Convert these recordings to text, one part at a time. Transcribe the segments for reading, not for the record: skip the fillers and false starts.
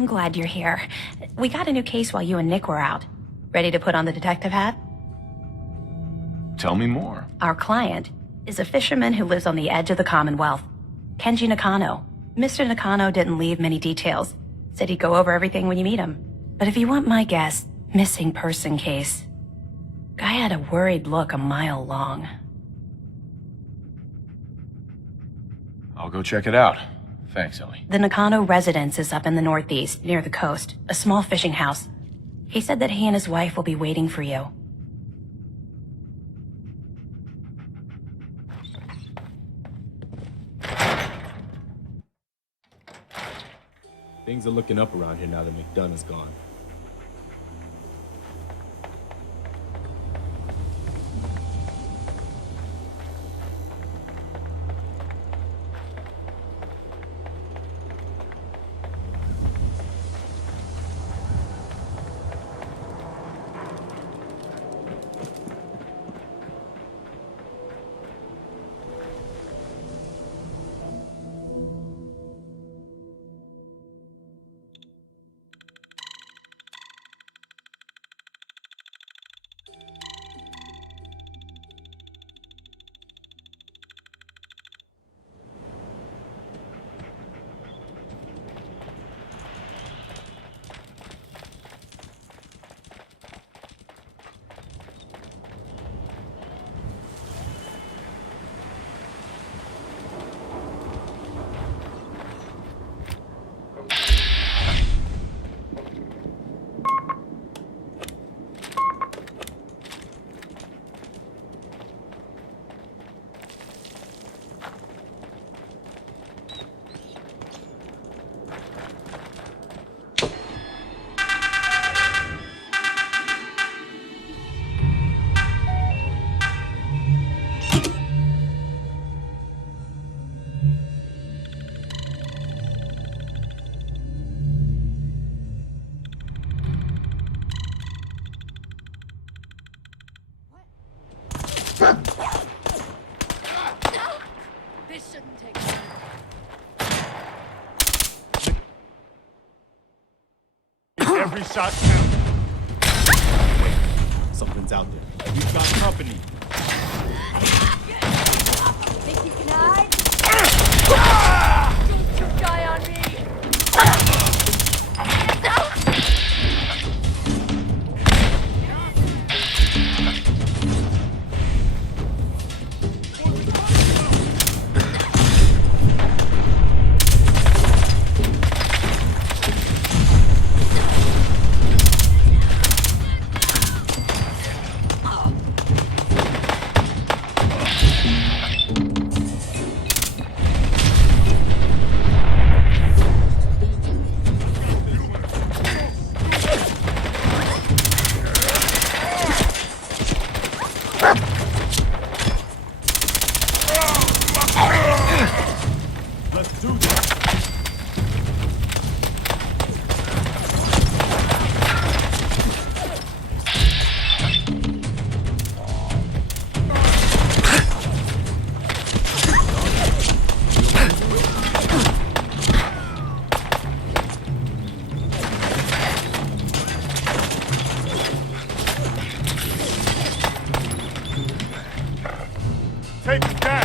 I'm glad you're here. We got a new case while you and Nick were out. Ready to put on the detective hat? Tell me more. Our client is a fisherman who lives on the edge of the Commonwealth. Kenji Nakano. Mr. Nakano didn't leave many details. Said he'd go over everything when you meet him. But if you want my guess, missing person case. Guy had a worried look a mile long. I'll go check it out. Thanks, Ellie. The Nakano residence is up in the northeast, near the coast. A small fishing house. He said that he and his wife will be waiting for you. Things are looking up around here now that McDonough is gone. This shouldn't take long. Every shot counts. Something's out there. We've got company. Think you can hide? Don't you die on me! Let's do this. Take it down.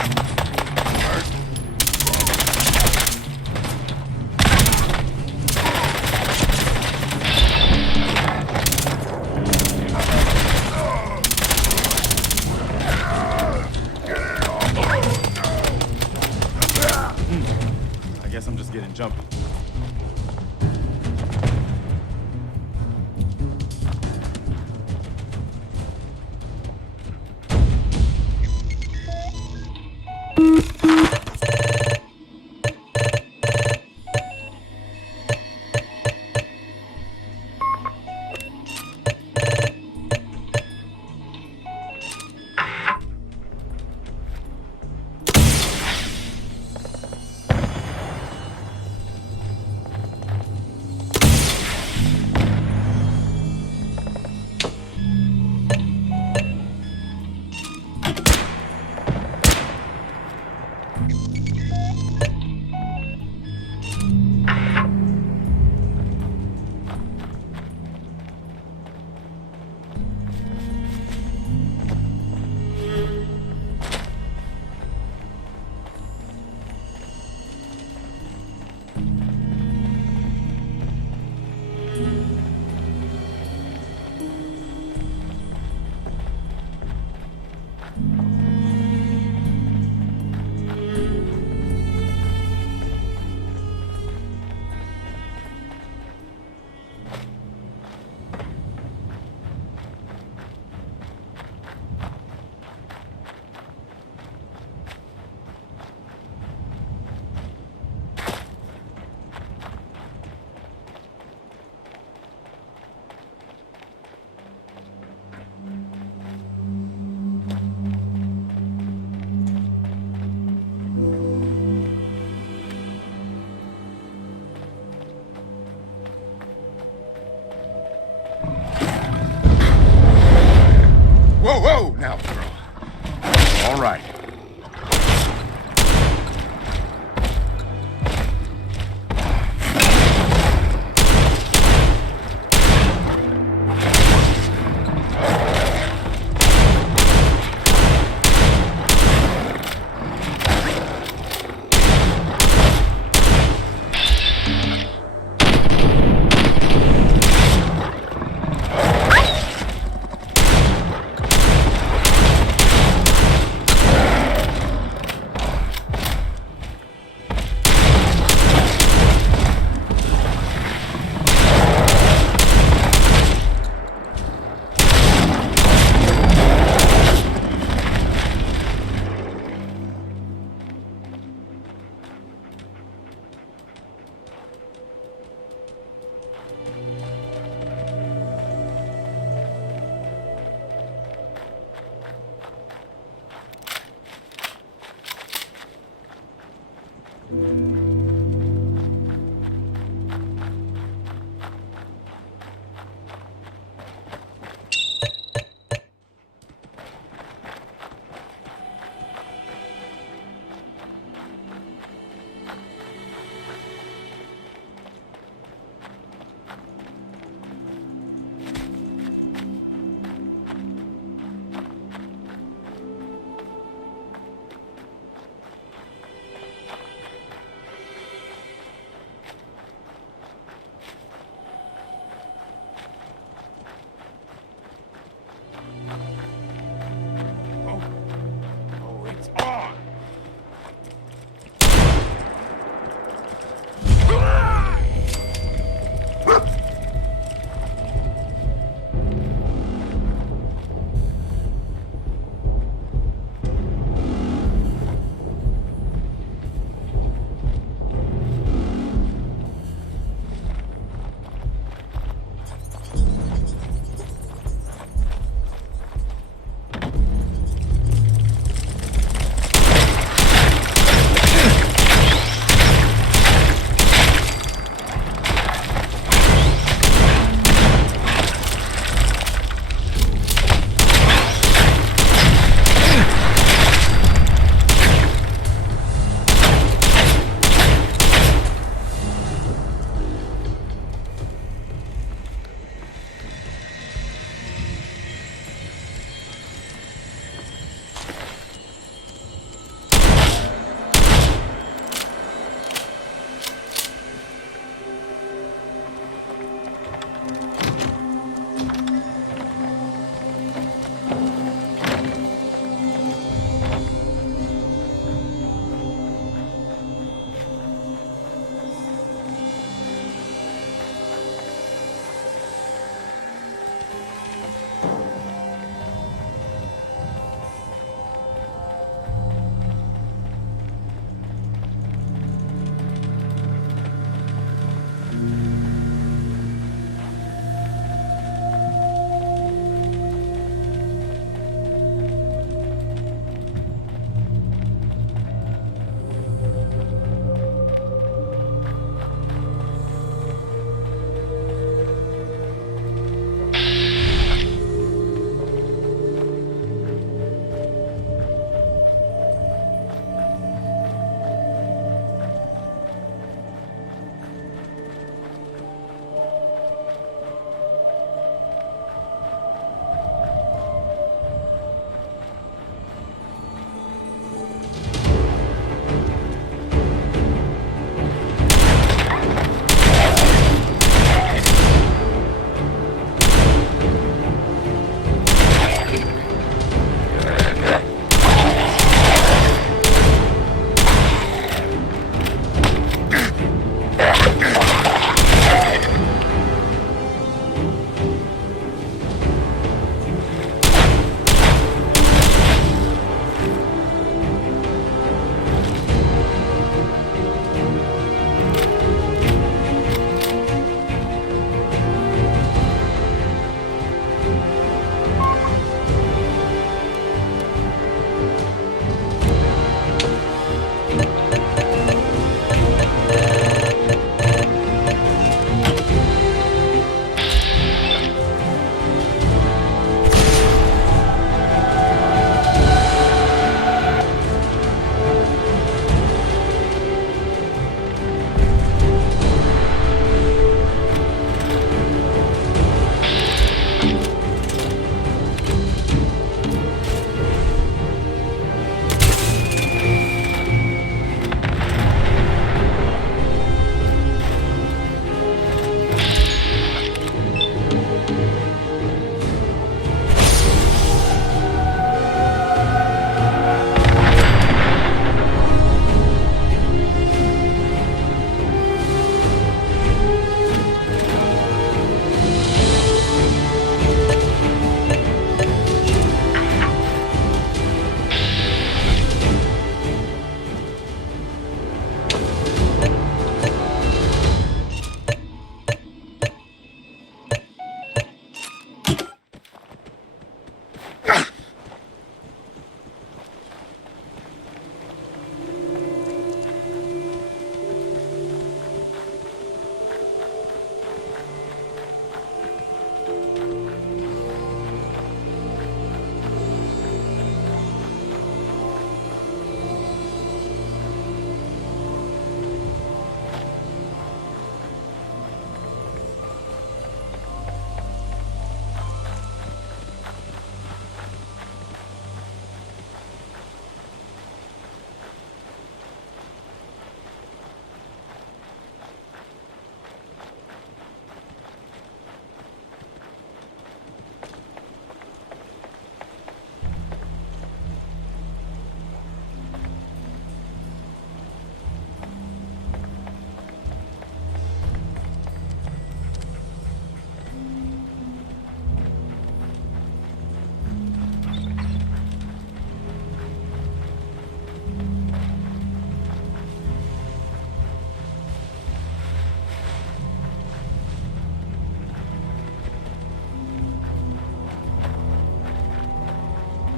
I guess I'm just getting jumpy. Whoa, whoa, now, girl. All right.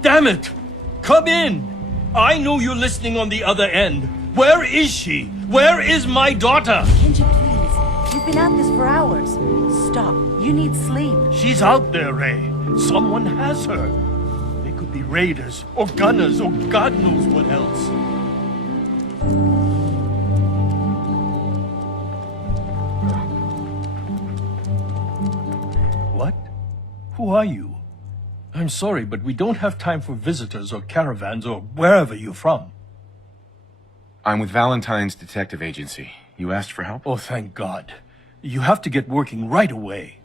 Damn it! Come in! I know you're listening on the other end. Where is she? Where is my daughter? Kenji, please. You've been at this for hours. Stop. You need sleep. She's out there, Ray. Someone has her. They could be raiders, or gunners, or God knows what else. What? Who are you? I'm sorry, but we don't have time for visitors or caravans or wherever you're from. I'm with Valentine's detective agency. You asked for help? Oh, thank God. You have to get working right away.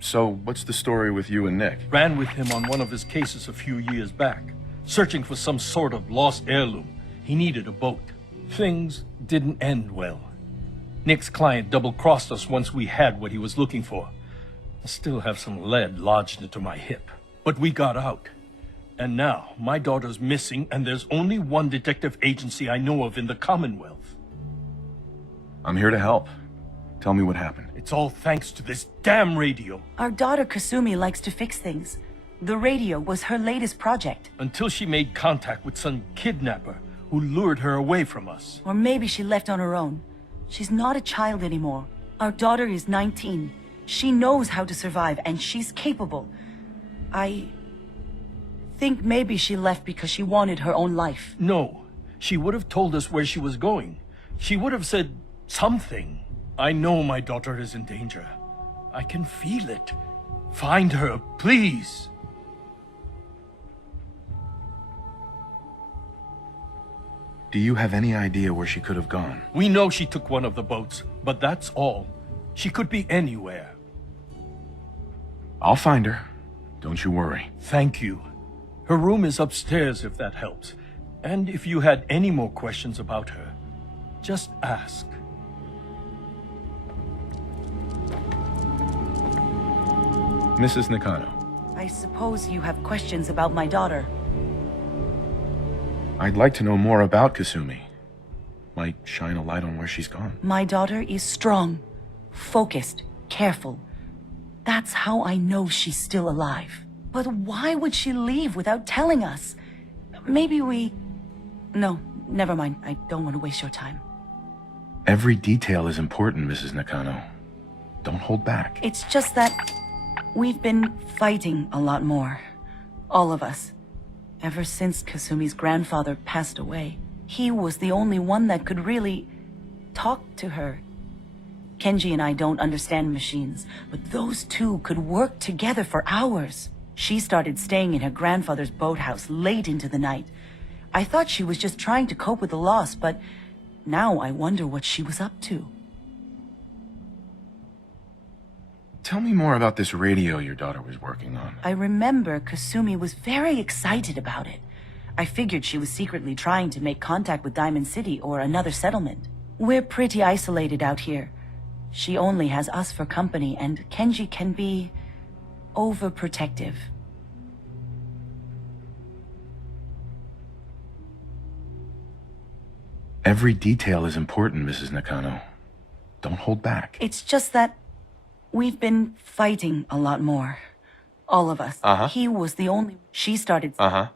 So, what's the story with you and Nick? Ran with him on one of his cases a few years back, searching for some sort of lost heirloom. He needed a boat. Things didn't end well. Nick's client double-crossed us once we had what he was looking for. I still have some lead lodged into my hip. But we got out. And now, my daughter's missing, and there's only one detective agency I know of in the Commonwealth. I'm here to help. Tell me what happened. It's all thanks to this damn radio. Our daughter Kasumi likes to fix things. The radio was her latest project. Until she made contact with some kidnapper who lured her away from us. Or maybe she left on her own. She's not a child anymore. Our daughter is 19. She knows how to survive, and she's capable. I think maybe she left because she wanted her own life. No, she would have told us where she was going. She would have said something. I know my daughter is in danger. I can feel it. Find her, please. Do you have any idea where she could have gone? We know she took one of the boats, but that's all. She could be anywhere. I'll find her. Don't you worry. Thank you. Her room is upstairs if that helps. And if you had any more questions about her, just ask. Mrs. Nakano, I suppose you have questions about my daughter. I'd like to know more about Kasumi. Might shine a light on where she's gone. My daughter is strong, focused, careful. That's how I know she's still alive. But why would she leave without telling us? Maybe we... No, never mind. I don't want to waste your time. Every detail is important, Mrs. Nakano. Don't hold back. It's just that we've been fighting a lot more. All of us. Ever since Kasumi's grandfather passed away. He was the only one that could really talk to her. Kenji and I don't understand machines, but those two could work together for hours. She started staying in her grandfather's boathouse late into the night. I thought she was just trying to cope with the loss, but now I wonder what she was up to. Tell me more about this radio your daughter was working on. I remember Kasumi was very excited about it. I figured she was secretly trying to make contact with Diamond City or another settlement. We're pretty isolated out here. She only has us for company, and Kenji can be overprotective. Every detail is important, Mrs. Nakano. Don't hold back. It's just that we've been fighting a lot more. All of us. Uh-huh. He was the only... She started... Uh-huh.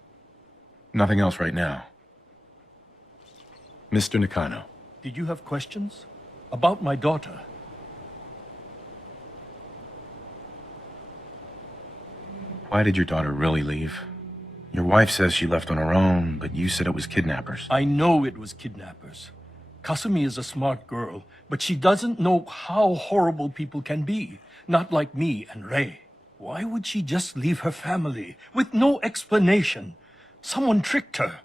Nothing else right now. Mr. Nakano. Did you have questions? About my daughter? Why did your daughter really leave? Your wife says she left on her own, but you said it was kidnappers. I know it was kidnappers. Kasumi is a smart girl, but she doesn't know how horrible people can be. Not like me and Ray. Why would she just leave her family with no explanation? Someone tricked her,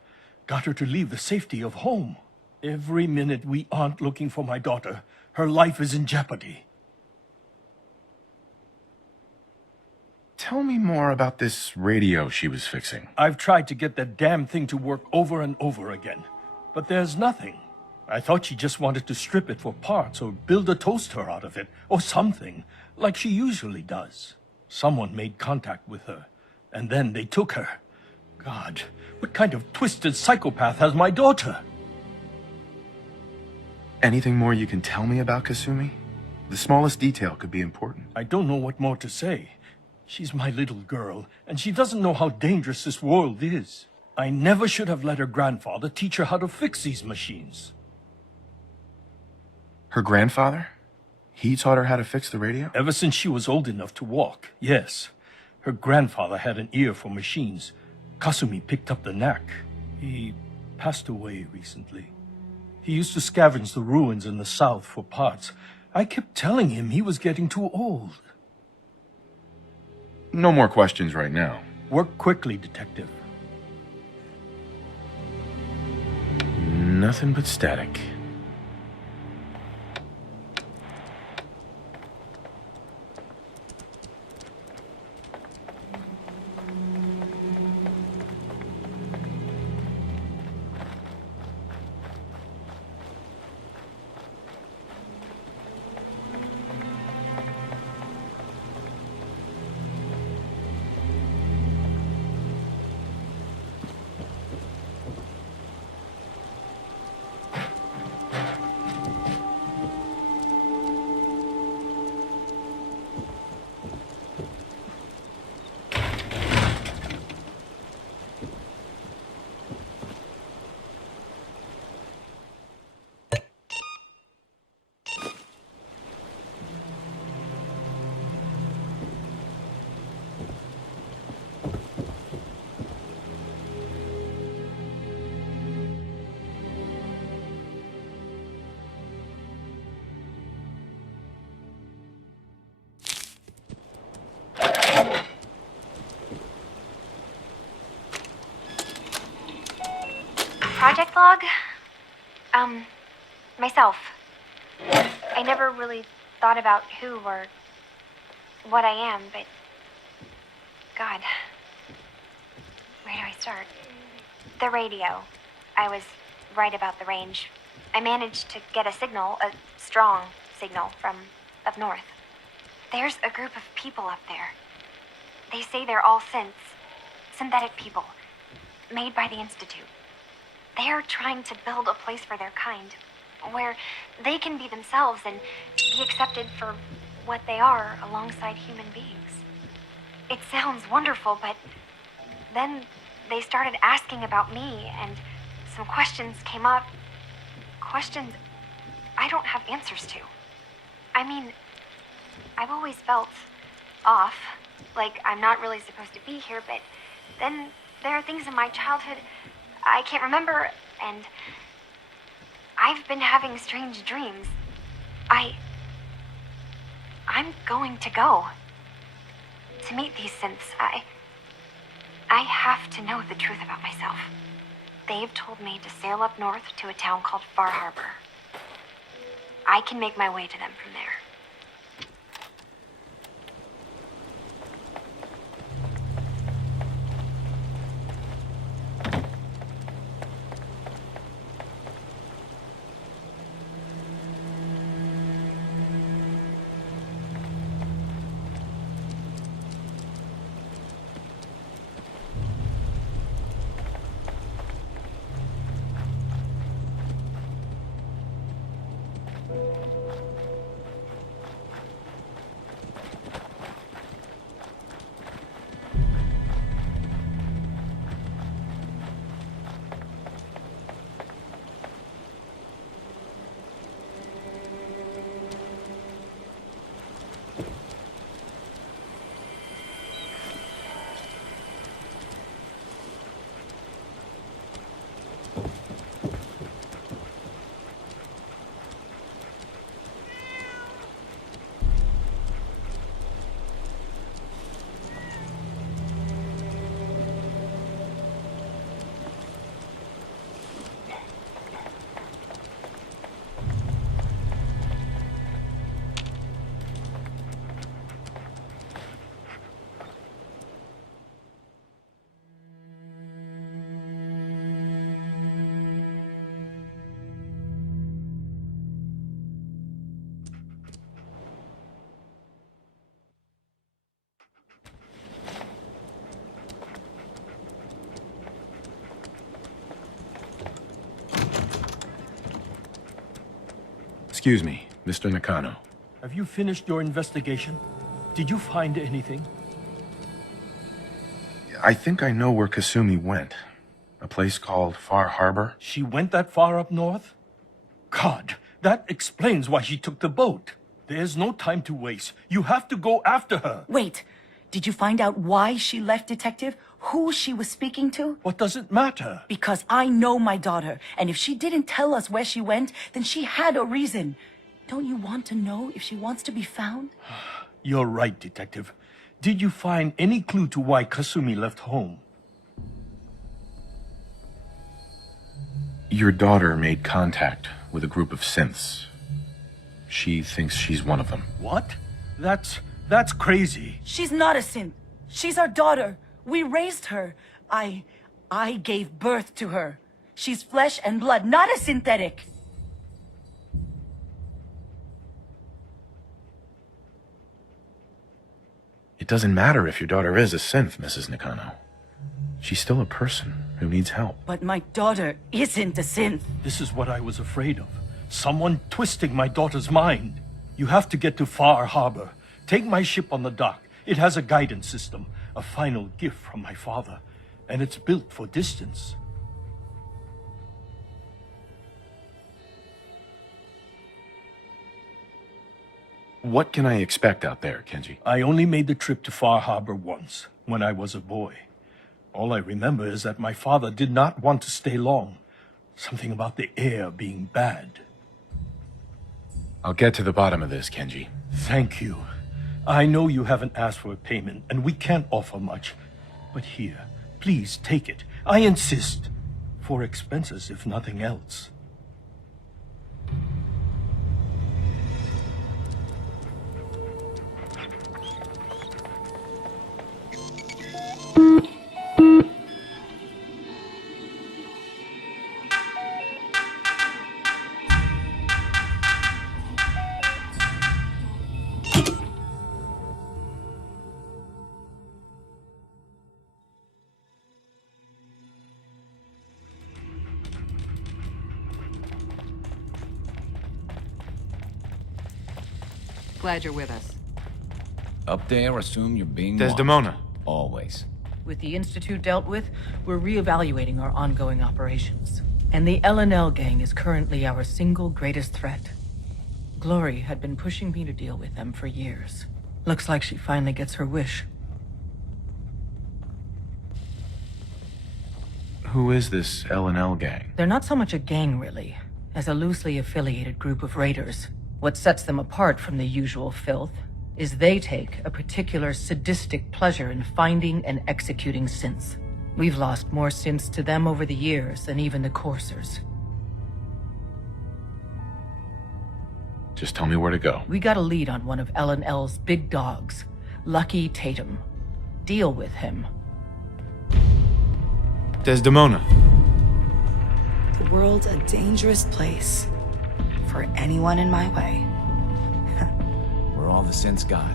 got her to leave the safety of home. Every minute we aren't looking for my daughter, her life is in jeopardy. Tell me more about this radio she was fixing. I've tried to get that damn thing to work over and over again, but there's nothing. I thought she just wanted to strip it for parts or build a toaster out of it or something, like she usually does. Someone made contact with her, and then they took her. God, what kind of twisted psychopath has my daughter? Anything more you can tell me about Kasumi? The smallest detail could be important. I don't know what more to say. She's my little girl, and she doesn't know how dangerous this world is. I never should have let her grandfather teach her how to fix these machines. Her grandfather? He taught her how to fix the radio? Ever since she was old enough to walk, yes. Her grandfather had an ear for machines. Kasumi picked up the knack. He passed away recently. He used to scavenge the ruins in the south for parts. I kept telling him he was getting too old. No more questions right now. Work quickly, Detective. Nothing but static. Project log? Myself. I never really thought about who or what I am, but God, where do I start? The radio. I was right about the range. I managed to get a signal, a strong signal from up north. There's a group of people up there. They say they're all synthetic people, made by the Institute. They are trying to build a place for their kind, where they can be themselves and be accepted for what they are alongside human beings. It sounds wonderful, but then they started asking about me, and some questions came up. Questions I don't have answers to. I mean, I've always felt off, like I'm not really supposed to be here, but then there are things in my childhood I can't remember, and I've been having strange dreams. I'm going to go to meet these synths. I have to know the truth about myself. They've told me to sail up north to a town called Far Harbor. I can make my way to them from there. Excuse me, Mr. Nakano. Have you finished your investigation? Did you find anything? I think I know where Kasumi went. A place called Far Harbor. She went that far up north? God, that explains why she took the boat. There's no time to waste. You have to go after her. Wait, did you find out why she left, Detective? Who she was speaking to? What does it matter? Because I know my daughter, and if she didn't tell us where she went, then she had a reason. Don't you want to know if she wants to be found? You're right, Detective. Did you find any clue to why Kasumi left home? Your daughter made contact with a group of synths. She thinks she's one of them. What? That's crazy. She's not a synth. She's our daughter. We raised her. I gave birth to her. She's flesh and blood, not a synthetic. It doesn't matter if your daughter is a synth, Mrs. Nakano. She's still a person who needs help. But my daughter isn't a synth. This is what I was afraid of. Someone twisting my daughter's mind. You have to get to Far Harbor. Take my ship on the dock. It has a guidance system, a final gift from my father, and it's built for distance. What can I expect out there, Kenji? I only made the trip to Far Harbor once, when I was a boy. All I remember is that my father did not want to stay long. Something about the air being bad. I'll get to the bottom of this, Kenji. Thank you. I know you haven't asked for a payment, and we can't offer much. But here, please take it. I insist. For expenses, if nothing else. Glad you're with us. Up there, assume you're being Desdemona. watched. Always. With the Institute dealt with, we're reevaluating our ongoing operations. And the L&L gang is currently our single greatest threat. Glory had been pushing me to deal with them for years. Looks like she finally gets her wish. Who is this L&L gang? They're not so much a gang, really, as a loosely affiliated group of raiders. What sets them apart from the usual filth is they take a particular sadistic pleasure in finding and executing synths. We've lost more synths to them over the years than even the coursers. Just tell me where to go. We got a lead on one of L&L's big dogs, Lucky Tatum. Deal with him. Desdemona. The world's a dangerous place for anyone in my way. We're all the sense God.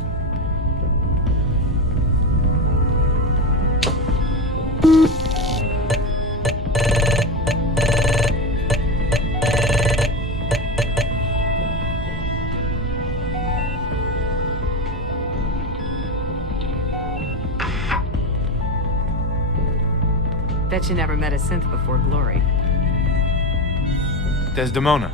Bet you never met a synth before Glory. Desdemona.